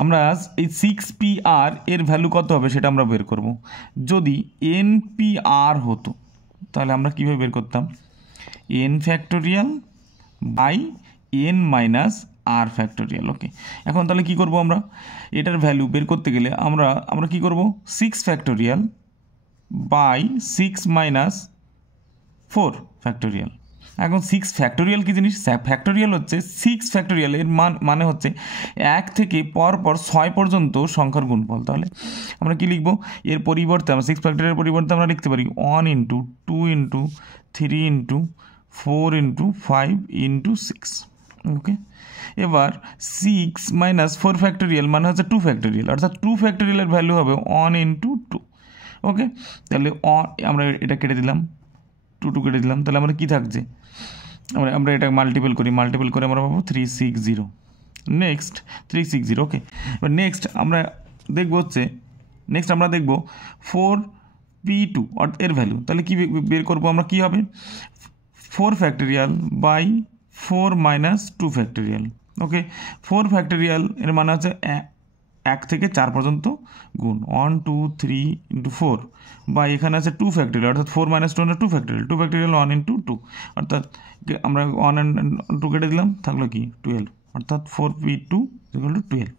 আমরা এই 6PR এর ভ্যালু কত হবে সেটা আমরা বের করব। যদি NPR হতো তাহলে আমরা কীভাবে বের করতাম, n factorial by n minus r factorial. Okay, এখন তাহলে কি করব, আমরা এটার ভ্যালু বের করতে গেলে আমরা কি করব, 6 ফ্যাক্টোরিয়াল বাই 6 মাইনাস 4 ফ্যাক্টোরিয়াল। এখন 6 ফ্যাক্টোরিয়াল কী জিনিস, ফ্যাক্টোরিয়াল হচ্ছে 6 ফ্যাক্টোরিয়াল এর মানে হচ্ছে 1 থেকে পরপর 6 পর্যন্ত সংখ্যার গুণফল। তাহলে আমরা কি লিখব, এর পরিবর্তে আমরা 6 ফ্যাক্টোরিয়াল পরিবর্তে আমরা লিখতে পারি 1 into 2 into 3 into 4 into 5 into 6। ওকে, এবার 6 মাইনাস 4 ফ্যাক্টোরিয়াল মানে হচ্ছে 2 ফ্যাক্টোরিয়াল, অর্থাৎ 2 ফ্যাক্টোরিয়ালের ভ্যালু হবে 1 ইন্টু 2। ওকে, তাহলে আমরা এটা কেটে দিলাম, 2 কেটে দিলাম, তাহলে আমরা কি থাকছে, আমরা এটা মাল্টিপল করে আমরা পাবো 360। নেক্সট 360। ওকে, এবার নেক্সট আমরা দেখবো 4P2 এর ভ্যালু। তাহলে কি বের করবো আমরা, কি হবে 4 factorial by 4 minus 2 factorial. Okay, 4 factorial এর মানে হচ্ছে 1 থেকে 4 পর্যন্ত গুণ 1 2 3 ইন্টু 4 বা এখানে আছে 2 ফ্যাক্টোরিয়াল, অর্থাৎ 4 মাইনাস 2 2 ফ্যাক্টোরিয়াল, 2 ফ্যাক্টোরিয়াল 1 ইন্টু 2, অর্থাৎ আমরা 1 and 2 কেটে দিলাম, থাকলো কি 12, অর্থাৎ 4P2 = 12।